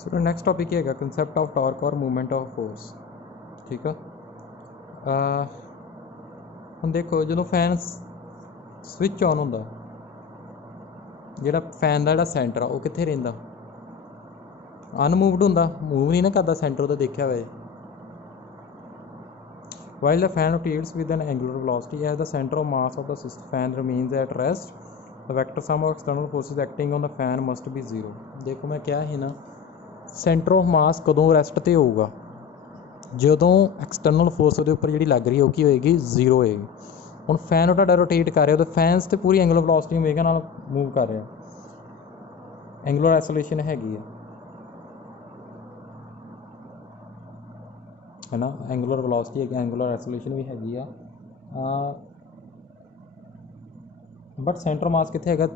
सो next topic है concept of torque और movement of force. ठीक है, हम देखो जो फैन स्विच ऑन होंदा जिहड़ा फैन का जिहड़ा सेंटर आ वो कित्थे रहिंदा, अनमूवड होंदा, मूव नहीं ना करदा सेंटर उहदा देखिया होवे। While the fan rotates with an angular velocity, as the center of mass of the fan remains at rest, the vector sum of external forces acting on the fan must be zero। देखो मैं क्या ही ना, centre of mass कदों rest ते होऊगा ਜਦੋਂ external force ਉਹਦੇ ਉੱਪਰ ਜਿਹੜੀ ਲੱਗ ਰਹੀ ਹੈ ਉਹ ਕੀ ਹੋਏਗੀ, ਜ਼ੀਰੋ ਹੋਏਗੀ। ਹੁਣ ਫੈਨ ਤੁਹਾਡਾ ਰੋਟੇਟ ਕਰ ਰਿਹਾ, ਉਹਦੇ ਫੈਨਸ ਤੇ ਪੂਰੀ ਐਂਗੂਲਰ ਵੈਲੋਸਿਟੀ ਓਮੇਗਾ ਨਾਲ ਮੂਵ ਕਰ ਰਿਹਾ, ਐਂਗੂਲਰ ਐਸੋਲੇਸ਼ਨ ਹੈਗੀ है ना, एंगुलर वेलोसिटी है, एंगुलर एसोलेशन भी हैगी आ, बट सेंटर मास कित्थे हैगा,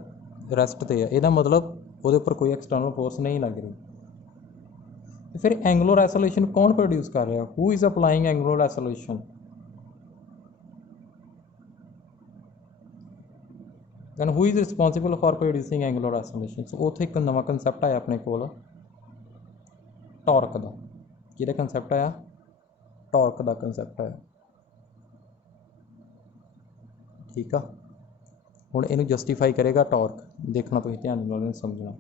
रैसट ते है। ਇਹਦਾ मतलब ਉਹਦੇ ਉੱਪਰ कोई एक्सटर्नल फोर्स नहीं लग रही। फिर एंगुलर एसोलेशन कौन प्रोड्यूस कर रहा, who is applying angular acceleration, then who is responsible for producing angular acceleration. So उत्थे एक नवा कंसैप्ट आया अपने कोल टॉर्क का। किहदा कंसैप्ट आया, टॉर्क का कंसैप्ट है। ठीक है, हुण इनू जस्टिफाई करेगा टॉर्क, देखना तुसीं ध्यान नाल समझना।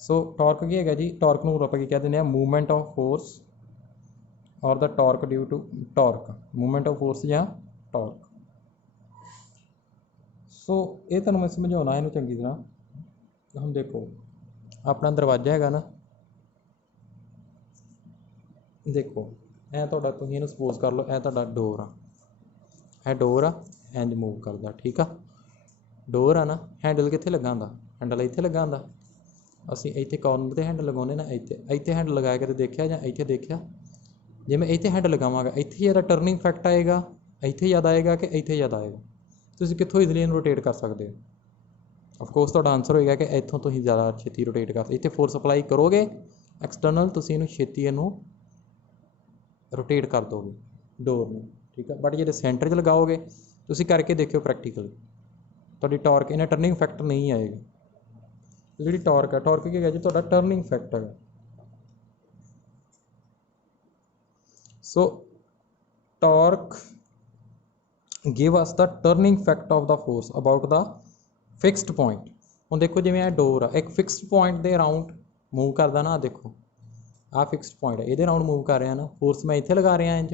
सो टॉर्क की है जी, टॉर्क नूं आपां की कह दिंदे आ, मूवमेंट ऑफ फोर्स और the torque due to torque, movement of force या टॉर्क। सो ये तुहानूं मैं समझाउणा इहनूं चंगी तरह। हम देखो अपना दरवाजा हैगा ना, देखो ऐ तुहाडा, तुसीं इहनूं सपोज कर लो ऐ तुहाडा डोर आ, ऐ डोर आ, इंज मूव करदा। ठीक आ, डोर आ ना, हैंडल कित्थे लगा हुंदा, हैंडल इत्थे लगा हुंदा। असीं इत्थे कॉर्नर ते हैंडल लगाउने ना, इत्थे हैंडल लगा के देखिया जां इत्थे देखिया, जे मैं इत्थे हैंडल लगावांगा इत्थे ज़्यादा टर्निंग इफैक्ट आएगा, इत्थे ज़्यादा आएगा कि इत्थे ज़्यादा आएगा, तुसीं कित्थों ईजली इहनूं रोटेट कर सकदे हो। ऑफकोर्स तुहाडा आंसर होएगा कि इत्थों तुसीं ज़्यादा छेती रोटेट कर, इत्थे फोर्स अप्लाई करोगे एक्सटर्नल, तुसीं इहनूं छेती इहनूं रोटेट कर दोगे डोर में। ठीक है, बट जो सेंटर च लगाओगे, तुसीं करके देखियो प्रैक्टिकली, तुहाडी टॉर्क इन्ना टर्निंग इफैक्ट नहीं आएगा। जी टॉर्क है, टॉर्क की है जी तुहाडा टर्निंग इफैक्ट है। So torque give us the turning effect of the force about the fixed point. हुण देखो जिवें यह डोर आ, एक फिक्सड पॉइंट के अराउंड मूव करदा ना, देखो आ फिक्सड पॉइंट है, ये राउंड मूव कर रहा ना, फोर्स मैं इत्थे लगा रहा इंज।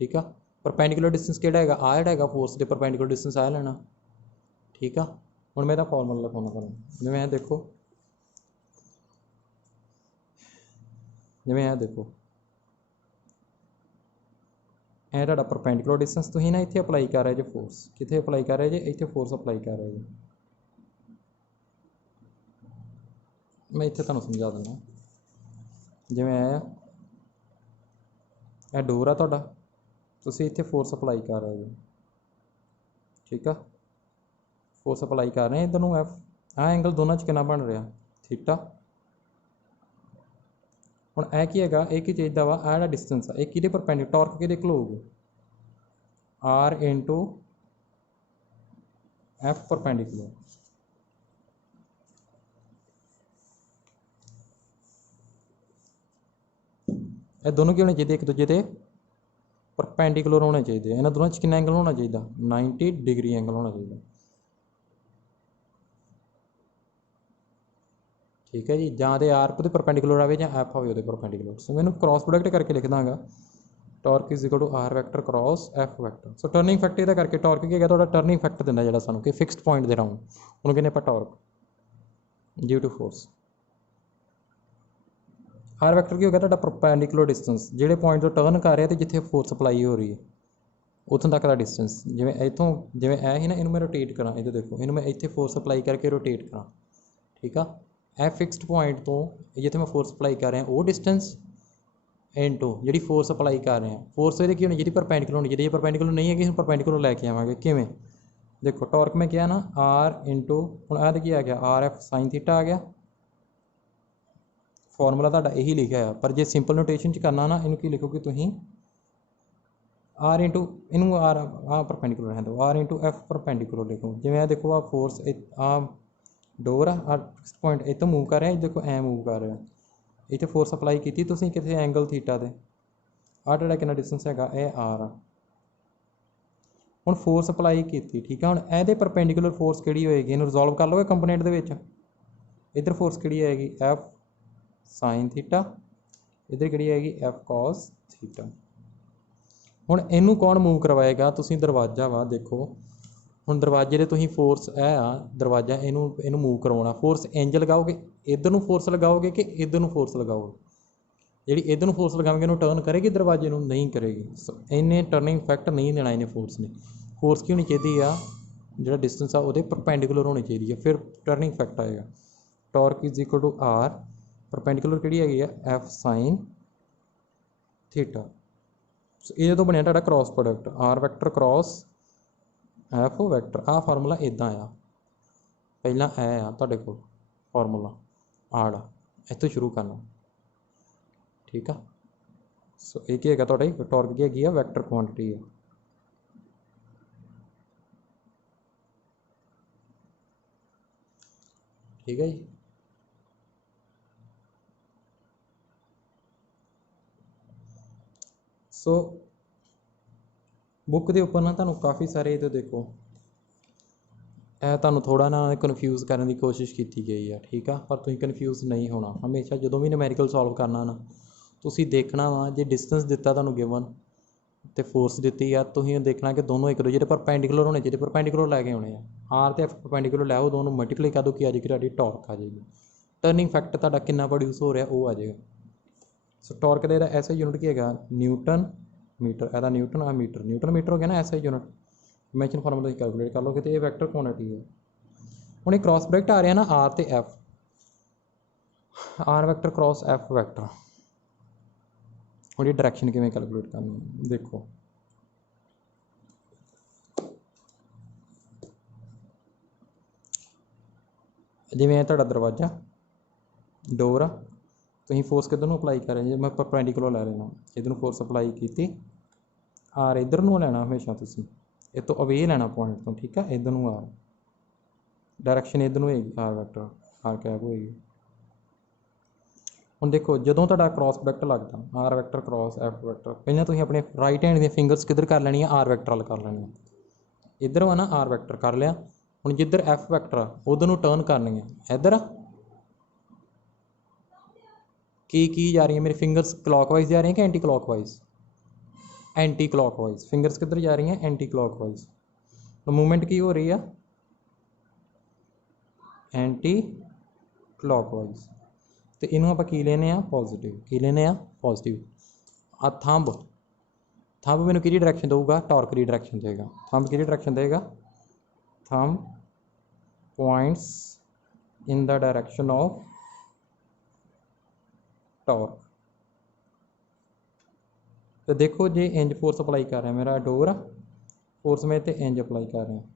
ठीक है, परपेंडिकुलर डिस्टेंस किहड़ा हैगा, आ जिहड़ा हैगा फोर्स के परपेंडिकुलर डिस्टेंस आ लेना। ठीक है, हुण मैं इहदा फॉर्मूला लिखाउणा तुहानूं, जिवें देखो, जिवें देखो ऐ तुहाडा परपेंडिकुलर डिस्टेंस, तुसीं ना इत्थे अप्लाई कर रहे जे फोर्स, कित्थे अप्लाई कर रहे जे, इत्थे फोर्स अप्लाई कर रहे जे। मैं इत्थे तुहानूं समझा दिंदा, जिवें ऐ डोर आ तुहाडा, तुसीं इत्थे फोर्स अप्लाई कर रहे हो। ठीक है, फोर्स अप्लाई कर रहे हैं इधर नूं, एफ आ एंगल दोनों च कितना बन रहा, थीटा। हुण ऐ की हैगा, एक ही चीज़ दा वा, आ जिहड़ा डिस्टेंस है, एक किहदे परपेंडिकुलर, टॉर्क किहदे खलोग, आर इंटू एफ परपेंडिकुलर। ये दोनों की होने चाहिए, एक दूजे के परपेंडिकुलर होने चाहिए। इन्होंने दोनों कितना एंगल होना चाहिए, 90 डिग्री एंगल होना चाहिए। ठीक है जी, जां तो आर को परपेंडिकुलर आए, जां एफ आए वो परपेंडिकुलर। सो मैं क्रॉस प्रोडक्ट करके लिख दाँगा, torque is equal to r vector cross F vector. So turning effect ये करके टॉर्क की है, टर्निंग इफैक्ट देना जो सूँ कि फिक्सड पॉइंट के राउंड, उन्होंने कहने torque due to force. R vector की हो गया परपेंडिकुलर डिस्टेंस, जोड़े पॉइंट तो टर्न कर रहे हैं, जिथे फोर्स अप्लाई हो रही है उतों तक का डिस्टेंस। जिमें इतों जिमें ऐ ही ना, इनू मैं रोटेट करा, इधर देखो, इनू मैं इतने फोर्स अप्लाई करके रोटेट करा। ठीक है, ए फिक्सड पॉइंट तो जिथे मैं फोर्स अप्लाई कर रहा वो डिस्टेंस इंटू जी फोर्स अप्लाई कर रहे हैं, फोर्स ये होनी जी परपेंडिकुलर होनी चाहिए, परपेंडिकुलर नहीं है कि परपेंडिकुलर लैके आवेंगे किमें। देखो टॉर्क में क्या ना, आर इंटू हूँ आ की आ गया, आर एफ साइन थीटा आ गया, फॉर्मूला तुहाडा यही लिखा है। पर जे सिंपल नोटेशन च करना ना, इनू की लिखोगे तुसीं, आर इंटू इनू आर परपेंडिकुलर है, तो आर इंटू एफ परपेंडिकुलर लिखो। जिवें देखो आ फोर्स आ डोर आ फिक्स पॉइंट इतों मूव कर रहा है, देखो ऐ मूव कर रहा है, इतने फोर्स अप्लाई की तुसीं कितने एंगल थीटा दे आ जिहड़ा कितना डिस्टेंस है ये आर आ। हुण फोर्स अप्लाई की, ठीक है, हुण इहदे परपेंडिकुलर फोर्स किहड़ी होएगी, इहनूं रिजोल्व कर लोगे कंपोनेंट दे विच। इधर फोर्स किहड़ी आएगी एफ साइन थीटा, इधर किहड़ी आएगी एफ कॉस थीटा। हुण इहनूं कौन मूव करवाएगा, तुसीं दरवाजा वा देखो, हुण दरवाजे दे तुसीं फोर्स है आ दरवाजा इहनूं मूव करवाउणा, फोर्स इंज लगाओगे, इधर नूं फोर्स लगाओगे कि इधर नूं फोर्स लगाओगे, जिहड़ी इधर नूं फोर्स लगाओगे इहनूं टर्न करेगी दरवाजे नूं, नहीं करेगी। इन्हें टर्निंग इफैक्ट नहीं देना इन्हें फोर्स ने। फोर्स की होनी चाहिए आ जिहड़ा डिस्टेंस आ उहदे परपेंडिकुलर होनी चाहिए है, फिर टर्निंग इफैक्ट आएगा। Torque is equal to r, perpendicular किहड़ी हैगी है एफ साइन थीटा। ये तो बनया तुहाडा cross product r vector cross F vector. आ फार्मूला इदां आ, पहला ए आ तुहाडे कोल फार्मूला आड़ा, इत्थों शुरू करना, ठीक है। सो ये क्या है तुहाडे टॉर्क की हैगी आ वैक्टर क्वांटिटी है, ठीक है जी। सो बुक के उपर ना तुहानूं काफ़ी सारे ये देखो तुहानूं थोड़ा ना कन्फ्यूज़ करने की कोशिश की गई है, ठीक है, पर तुसीं कन्फ्यूज़ नहीं होना। हमेशा जो भी न्यूमेरिकल सॉल्व करना ना तुसीं देखना वा जे डिस्टेंस दिता तुहानूं गिवन तो फोर्स दी है, तुसीं देखना कि दोनों एक दूजे के परपेंडिकुलर होने चाहिए, परपेंडिकुलर लैके आने आर तो एफ परपेंडिकुलर लै दोनों मल्टीप्लाई कर दो कि आ जाएगी तुहाडी टॉर्क आ जाएगी। टर्निंग फैक्ट तुहाडा कितना प्रोड्यूस हो रहा वो आ जाएगा। सो टॉर्क का ऐसा यूनिट की है न्यूटन मीटर, एदा न्यूटन आ मीटर, न्यूटन मीटर हो गया ना ऐसा यूनिट। इमेजिन फार्मूला कैलकुलेट कर लो कि ये वैक्टर क्वांटिटी है। हुण एक क्रॉस प्रोडक्ट आ रहा ना आर तो F, R vector cross F vector. हुण ये डायरैक्शन किवें कैलकुलेट करनी है देखो, जिवें तुहाडा दरवाजा डोर आ, तुसीं फोर्स किधर नूं अप्लाई कर रहे, मैं परपेंडिकुलर लै लेना, इधर फोर्स अप्लाई की आर इधर नूं लैना, हमेशा तुसीं इस तो अवे लैना पॉइंट तो, ठीक है, इधर नूं आर डायरैक्शन इधर नूं होएगी आर वैक्टर आर कैप होएगी। हुण देखो जदों तुहाडा क्रॉस प्रोडक्ट लगदा R vector cross F vector, पहले तुसीं अपने राइट हैंड दी फिंगर्स किधर कर लैनी आर वैक्टर वाल कर लैनी, इधर वा ना आर वैक्टर कर लिया। हुण जिधर एफ वैक्टर आ उधर नूं टर्न करनी है, इधर की जा रही है मेरी फिंगर्स क्लॉकवाइज जा रही हैं कि anti clockwise, anti clockwise, fingers किधर जा रही हैं एंटी क्लॉकवाइज। तो मूवमेंट की हो रही है एंटी क्लॉकवाइज, तो इनू आप की लेने पॉजिटिव, की लेने पॉजिटिव। आ थंब, थंब मैनू कि डायरैक्शन दूगा टॉर्क की डायरैक्शन देगा, थंब कि डायरैक्शन देगा, thumb points in the direction of torque. तो देखो जे इंज फोर्स अप्लाई कर रहा है मेरा डोर आ, फोर्स में तो इंज अप्लाई कर रहे हैं,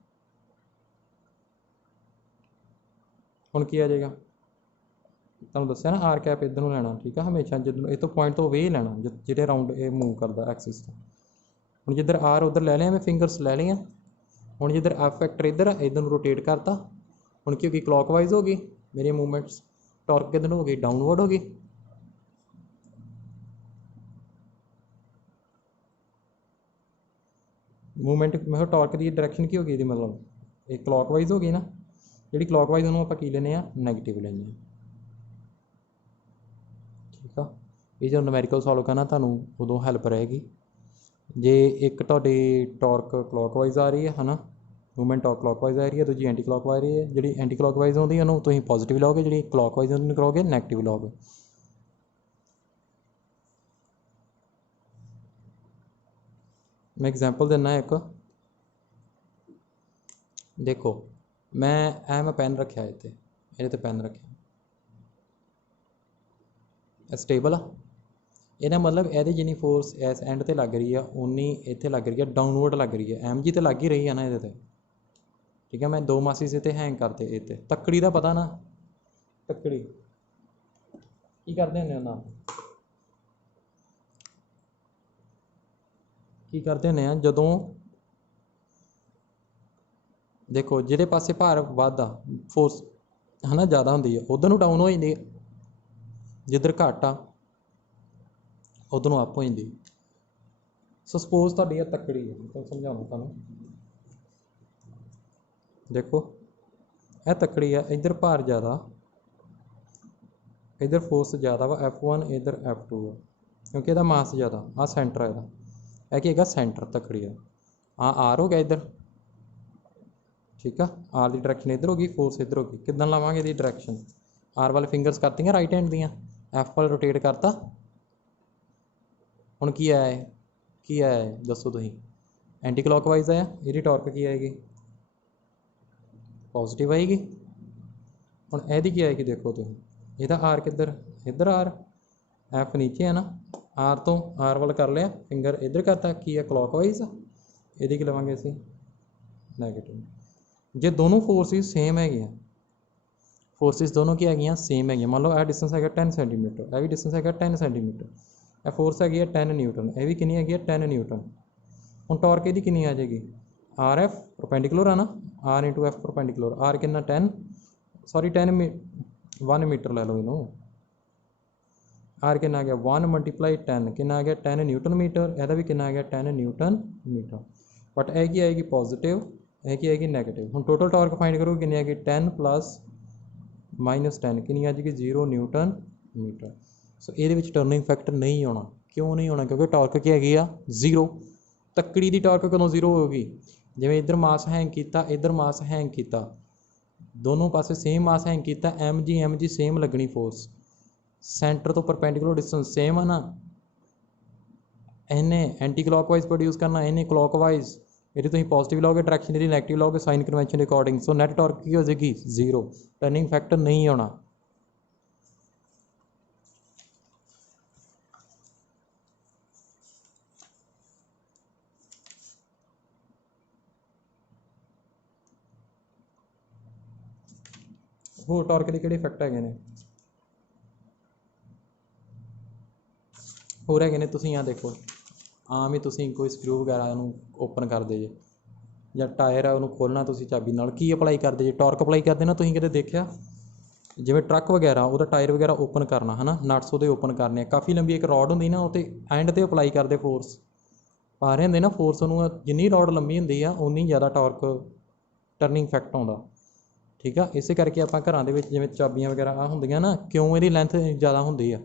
हुण की आ जाएगा तुहानूं दस्सिया ना आर कैप इधर नूं लैना, ठीक है, हमेशा जो इस तो पॉइंट तो वे लैना जिहड़े राउंड ये मूव करता एक्सिस तो। हुण जिधर आर उधर लै लिया मैं फिंगर्स लै लिया, हुण जिधर एफ फैक्टर इधर इधर रोटेट करता, हुण की होगी क्लॉकवाइज हो गई मेरी मूवमेंट्स, टॉर्क किधर हो गई डाउनवर्ड हो गई। मूवमेंट मैं टॉर्क की डायरैक्शन की होगी मतलब एक क्लॉकवाइज हो गई ना, जी क्लॉकवाइज उन्होंने आप की लेने नैगेटिव लेने, ठीक है। ये जो न्यूमेरिकल सॉल्व करना तुहानूं उदों हैल्प रहेगी जे एक तुहाडी टॉर्क क्लॉकवाइज आ रही है ना, मूवमेंट टॉर्क क्लॉकवाइज आ रही है, दूजी एंटी क्लॉकवाइज आ रही है, जी एंटी क्लॉकवाइज आती है उन्होंने तुसीं पॉजिटिव लाओगे, जी क्लॉकवाइज करोगे नैगेटिव लाओगे। मैं एग्जाम्पल देना एक, देखो मैं पेन रखा इतने ये पेन रखा स्टेबल आ, ਇਹਦਾ मतलब ਇਹਦੇ जिनी फोर्स इस एंड ਤੇ लग रही है उन्नी ਇੱਥੇ लग रही है डाउनवर्ड लग रही है, एम जी तो लग ही रही है ना ये, ठीक है। मैं दो मासी से हैंग करते ये तकड़ी का पता ना, तकड़ी की करते हैं ना, की करते हैं जदों देखो जिहड़े पासे भार वधदा फोर्स है ना ज़्यादा होंगी है, उधर नूं डाउन हो जाती है, जिधर घट आ उधर नूं अप हो जाती। सो सपोज तुहाडी ये तकड़ी है, मैं समझाऊँ तुहानूं, देखो यह तकड़ी है, इधर भार ज़्यादा, इधर फोर्स ज़्यादा वा F1, इधर F2 है, क्योंकि यदा मास ज़्यादा, आ सेंटर है यदा, है कि है सेंटर तकड़ी है, आर हो गया इधर, ठीक है, आर की डायरैक्शन इधर होगी, फोर्स इधर होगी, किदां लावांगे इसकी डायरैक्शन, आर वाल फिंगरस करती राइट हैंड दियाँ, F वाल रोटेट करता, हुण की आया है, की आया है दसो तुसीं, एंटी क्लॉकवाइज आया, इसकी टॉर्क की आएगी, पॉजिटिव आएगी। हुण इहदी की आएगी देखो तुसीं, इहदा आर किधर, इधर आर, F नीचे है ना, आर तो आर वाल कर लिया, फिंगर इधर करता, की है क्लॉकवाइज, इहदी की लवांगे असीं नैगेटिव। जे दोनों फोर्सिस सेम है, फोर्सिस दोनों की है सेम है, मान लो यह डिस्टेंस है 10 सेंटीमीटर, यह भी डिस्टेंस है 10 सेंटीमीटर, यह फोर्स है 10 न्यूटन, यह भी कितनी है 10 न्यूटन। हुण टॉर्क इसकी कितनी आ जाएगी, आर एफ परपेंडिकुलर है ना, R into F perpendicular, R कितना 10 सॉरी 1 मीटर लै लो इनू, आर कितना आ गया 1 मल्टीप्लाई 10 कितना आ गया 10 न्यूटन मीटर, यदा भी कितना आ गया 10 न्यूटन मीटर। बट यह की आएगी पॉजिटिव, यह की आएगी नैगेटिव। हुण टोटल टॉर्क फाइंड करो कितनी आएगी 10 प्लस -10 कितनी आ जाएगी 0 न्यूटन मीटर। सो ये टर्निंग फैक्टर नहीं होना, क्यों नहीं होना, क्योंकि टॉर्क की हैगी आ 0। तकड़ी की टॉर्क कदों 0 होगी, जिवें इधर मास हैंग किया, इधर मास हैंग किया, दोनों पासे सेम मास हैंग किया, एम जी सेम लगनी फोर्स, सेंटर तो परपेंडिकुलर डिस्टेंस सेम है ना, इन्हें एंटी क्लॉकवाइज प्रोड्यूस करना, इन्हें क्लॉकवाइज, यदि तुम पॉजिटिव लाओगे डायरैक्शन, यदि नैगेटिव लाओगे साइन कन्वेंशन के अकॉर्डिंग, सो नैट टॉर्क की हो जाएगी 0, टर्निंग फैक्टर नहीं होना। होर टॉर्क के किहड़े इफैक्ट है ने, होर है ने, तुसीं यहाँ देखो आम ही तुसीं कोई स्क्रू वगैरह ओपन करदे जे, ਜਾਂ टायर है उन्होंने खोलना तुसीं चाबी नाल, की अप्लाई करते जे टॉर्क अप्लाई करते ना, तुसीं कदे देखिया जिवें ट्रक वगैरह ਉਹਦਾ टायर वगैरह ओपन करना है ना, नट्स ਉਹਦੇ ओपन करने, काफ़ी लंबी एक रॉड होंदी ना, ਉਹ 'ਤੇ एंड 'ਤੇ अप्लाई करते फोर्स पा रहे होंदे ना, फोर्स ਉਹਨੂੰ जिन्नी रॉड लंबी ਹੁੰਦੀ ਆ उन्नी ज़्यादा टॉर्क टर्निंग इफैक्ट आउंदा, ठीक है। इस करके ਆਪਾਂ ਘਰਾਂ ਦੇ ਵਿੱਚ ਜਿਵੇਂ ਚਾਬੀਆਂ वगैरह आ ਹੁੰਦੀਆਂ ना, क्यों ਇਹਦੀ ਲੈਂਥ ज़्यादा ਹੁੰਦੀ आ,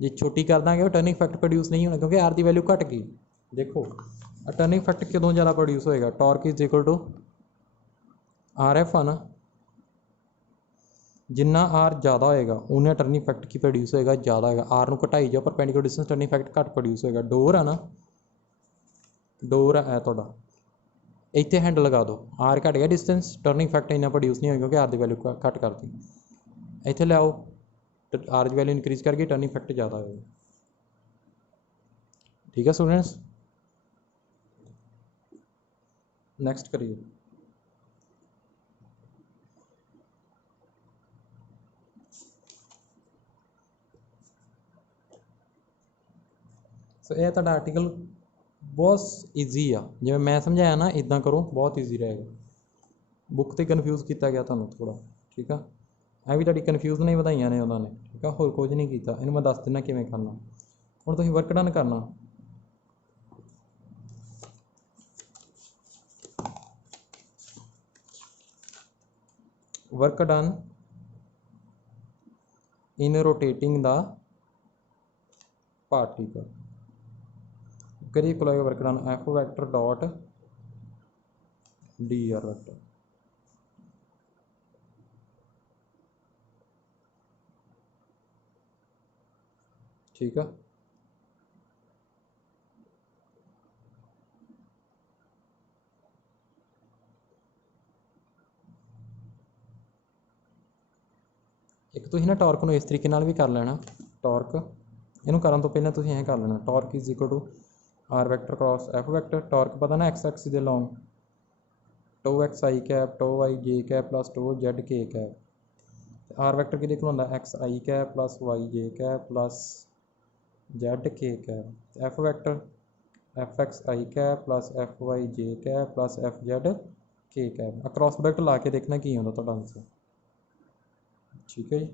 जे छोटी कर देंगे वो टर्निंग इफैक्ट प्रोड्यूस नहीं होना, क्योंकि आर की वैल्यू घट गई। देखो टर्निंग इफैक्ट कदों ज़्यादा प्रोड्यूस होएगा, torque is equal to R F है ना, जिन्ना आर ज़्यादा होएगा उन्ना टर्निंग इफैक्ट की प्रोड्यूस होएगा ज़्यादा होएगा, आर नूं घटाई जाओ परपेंडिकुलर डिस्टेंस, टर्निंग इफैक्ट घट प्रोड्यूस होएगा। डोर है ना, डोर है तुहाडा, इत्थे हैंड लगा दो, आर घट गया डिस्टेंस, टर्निंग इफैक्ट इन्ना प्रोड्यूस नहीं होगा क्योंकि आर की वैल्यू घट कर दी, इत्थे लियाओ आर की वैल्यू इनक्रीज करके टर्निंग इफैक्ट ज़्यादा होएगा, ठीक है स्टूडेंट्स। नेक्स्ट करिए, सो यह तुहाडा आर्टिकल बहुत ईजी आ, जिवें मैं समझाया ना इदां करो, बहुत ईजी रहेगा। बुक तो कन्फ्यूज़ किया गया तुहानूं थोड़ा, ठीक है, ਇਹ ਵੀ ਤੁਹਾਡੀ ਕਨਫਿਊਜ਼ਨ ਹੀ ਵਧਾਈਆਂ ਨੇ ਉਹਨਾਂ ਨੇ, ठीक है, होर कुछ नहीं किया, ਇਹਨੂੰ मैं दस दिना किवें करना। हुण तुसीं वर्क डन करना, work done in rotating the particle, करिए कोई work done F vector dot D R vector, ठीक है। एक तुसीं ना टॉर्क नूं इस तरीके नाल भी कर लेना, टॉर्क इहनूं करन तो पहलां तुसीं ऐं कर लेना, torque is equal to r vector cross F vector, torque पता ना एक्स एक्सिस दे long, tau x i cap tau y j cap plus tau z k cap, r vector किहदे कोल हुंदा x i cap plus y j cap plus z k cap, F vector F x i cap plus F y j cap plus F z k cap, cross product ला के देखना की आउंदा तुहाडा answer. ठीक है जी।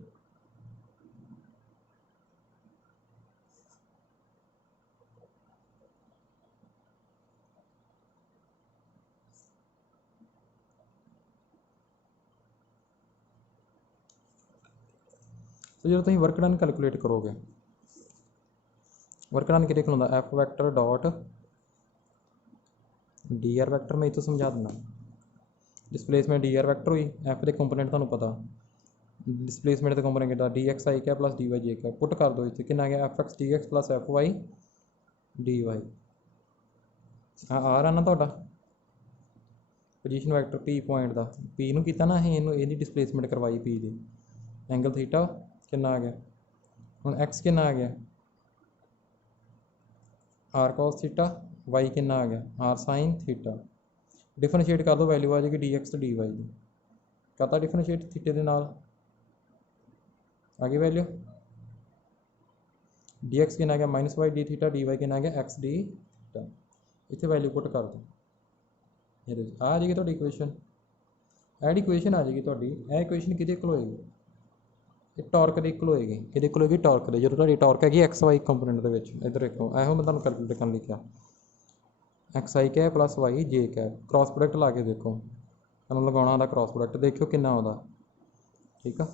तो जो तुम वर्क डन कैलकुलेट करोगे, वर्क डन कि लिखना होंगे, F vector dot D R vector, मैं इतो समझा देना। डिसप्लेसमेंट डी आर वैक्टर हुई, एफ के कंपोनेंट तुहानूं पता, डिसप्लेसमेंट के कंपोनेंट कितना डी एक्स आई क्या प्लस डी वाई जे क्या, पुट कर दो इतने कितना आ गया F x d x plus F y d y. हाँ आ रहा ना ਤੁਹਾਡਾ पोजीशन वैक्टर पी पॉइंट का पी ਨੂੰ ਕੀਤਾ ਨਾ ਅਸੀਂ ਇਹਨੂੰ ਇਹਦੀ डिसप्लेसमेंट करवाई पी ਦੀ एंगल थीटा कितना आ गया ਹੁਣ एक्स कितना आ गया आर cos थीटा, वाई कितना आ गया आर साइन थीटा। डिफरेंशिएट कर दो वैल्यू आ जाएगी डी एक्स तो डी वाई की, करता डिफरेंशिएट थीटे के नाल आ गई वैल्यू डी एक्स कितना आ गया minus y d theta, d y कितना आ गया एक्स डी थीटा। इतने वैल्यू पुट कर दो, ये आ जाएगी तो इक्वेशन, एड इक्वेशन आ जाएगी तो इक्वेशन कि होएगी ये टॉर्क के इक्वल होएगी, कि होएगी टॉर्क के, जो टॉर्क हैगी एक्स वाई कंपोनेंट के इधर देखो एहो मैं तुहानूं कैलकुलेट कर लिखा x i cap plus y j cap, cross product ला के देखो तुहानूं लगाउणा होंदा क्रॉस प्रोडक्ट, देखियो कितना आउंदा। ठीक है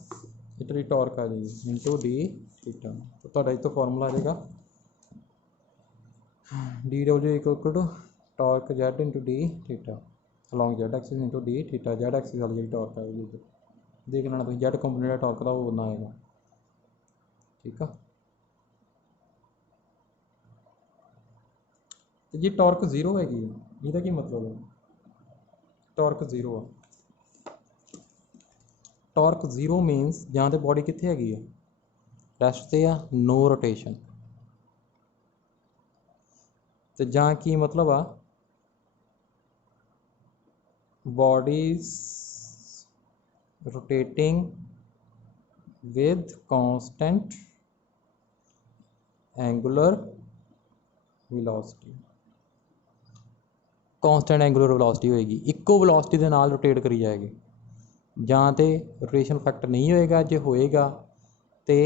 इतनी टॉर्क आ जाएगी इंटू डी थीटा, तो तुहाडा इस तो फॉर्मूला आ जाएगा d W equal to torque z into d theta along z axis into d theta, z axis वाली जी टॉर्क आएगी देख लेना तुम, जेड कंपोनेंट का टॉर्क का वो ना आएगा। ठीक है तो जी टॉर्क जीरो हैगी, ਇਹਦਾ ਕੀ मतलब है टॉर्क जीरो आ, टॉर्क जीरो मीनस ਜਾਂ तो बॉडी कितने हैगी है रेस्ट से आ नो रोटेशन, तो ਜਾਂ की मतलब आ bodies rotating with constant angular velocity, constant angular velocity होएगी, इक्को velocity के नाल रोटेट करी जाएगी, ਜਾਂ तो रोटेशन फैक्टर नहीं होएगा, जो होएगा तो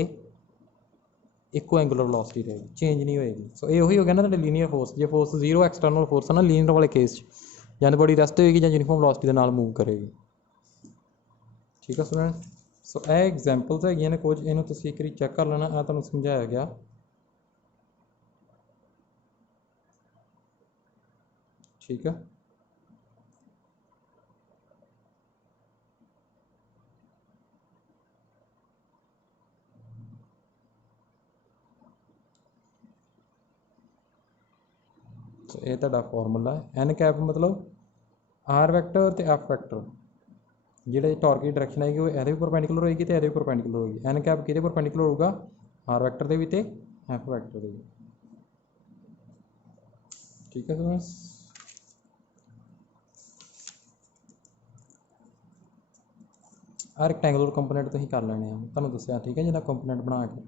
इक्को एंगुलर वेलोसिटी रहेगी, चेंज नहीं होएगी। सो ये वही हो गया ना तो लीनियर फोर्स, जो फोर्स जीरो एक्सटर्नल फोर्स है ना लीनियर वाले केस या तो बॉडी रेस्ट होएगी या यूनीफॉर्म वेलोसिटी के नाल मूव करेगी। ठीक है स्टूडेंट, सो ये एग्जाम्पल्स है ने कुछ, इन्हों तुसीं एक बार चैक कर लेना, आ तुहानूं समझाया गया। ठीक है तो ये तुहाडा फॉर्मूला है एन कैप मतलब आर वैक्टर तो एफ वैक्टर, जिहड़ी टॉर्क की डायरैक्शन आएगी वो ये परपेंडिकुलर होएगी तो ये परपेंडिकुलर होएगी, एन कैप कि परपेंडिकुलर होगा आर वैक्टर के भी तो एफ वैक्टर के भी। ठीक है स्टूडेंट्स, आ रैक्टेंगुलर कंपोनेंट तुसीं कर लेने हैं, तुहानूं दस्सिया ठीक है, जिहदा कंपोनेंट बना के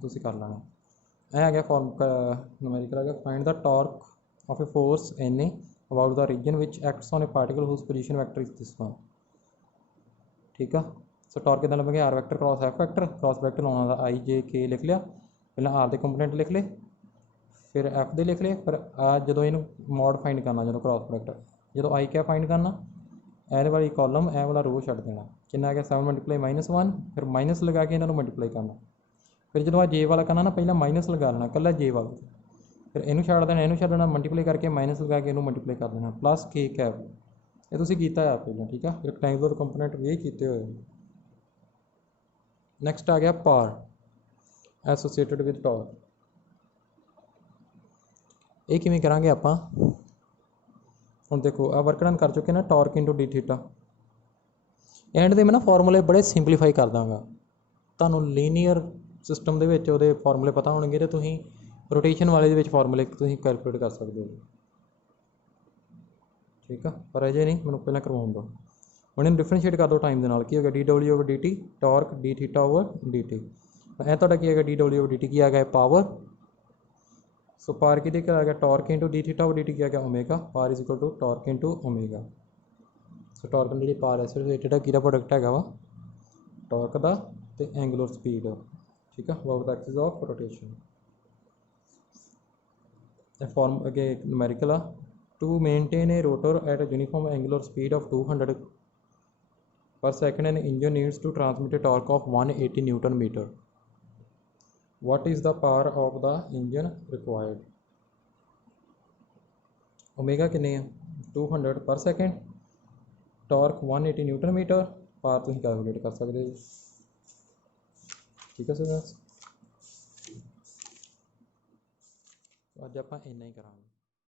तुसीं कर लेना। यह आ गया फॉर्म न्यूमेरिकल आ गया, find the torque of a force an a about the region which acts on a particle whose position vector is this one. ठीक है सो टॉर्क कितना लगे R vector cross F vector, cross vector लाना था आई जे के लिख लिया, पहले आर के कंपोनेंट लिख ले फिर एफ दे लिख ले, पर आ जो इनू मॉड फाइंड करना जो क्रॉस प्रोडक्ट जो आई क्या फाइंड करना ए वाली कॉलम ए वाला रो छड्ड देना, कितना आ गया 7 मल्टीप्लाई -1, फिर माइनस लगा के इन्होंने मल्टीप्लाई करना, फिर जो आ जे वाला करना ना पहला माइनस लगा लेना कला जे वाला, फिर इनू छड्ड देना इनू छड्ड देना मल्टीप्लाई करके माइनस लगा के इनू मल्टीप्लाई कर देना प्लस के कैप, ये तुसीं कीता है पहले। ठीक है रैक्टेंगुलर कंपोनेंट भी कीते हुए। नैक्सट आ गया पार एसोसीएटेड विद टॉर्क, ये किवें करांगे आपां हुण देखो आ वर्क डन कर चुके ना torque into d theta, and they मैं ना फॉर्मूले बड़े सिंपलीफाई कर दांगा, तुहानूं लीनियर सिस्टम दे विच उहदे फॉर्मूले पता होणगे ते तुसीं रोटेशन वाले दे विच फॉर्मूले तुसीं कैलकुलेट कर सकदे हो। ठीक है पर अजे नहीं मैनूं पहलां करवाउण दो, हुण इहनूं डिफरेंशिएट कर दो टाइम दे नाल, की हो गया D W over d T torque D theta over d T, ਇਹ ਤੁਹਾਡਾ ਕੀ ਹੈਗਾ D W over d t की आ गया पावर, सो पार की क्या आ गया torque into d theta over d t की आ गया omega, power is equal to torque into omega. So torque जी पार है रिलेटेड है कि प्रोडक्ट हैगा वा टॉर्क का ते एंगुलर स्पीड, ठीक है, about the axis of rotation. फॉर्म अगे न्यूमेरिकल आ, to maintain a rotor at a uniform angular speed of 200 per second, an engine needs to transmit a torque of 180 Newton meter. What is the power of the engine required? Omega कितने है 200 पर second, torque 180 newton metre, power तुम calculate कर सकते हो। ठीक है sir, अज आप इन्ना ही करांगे।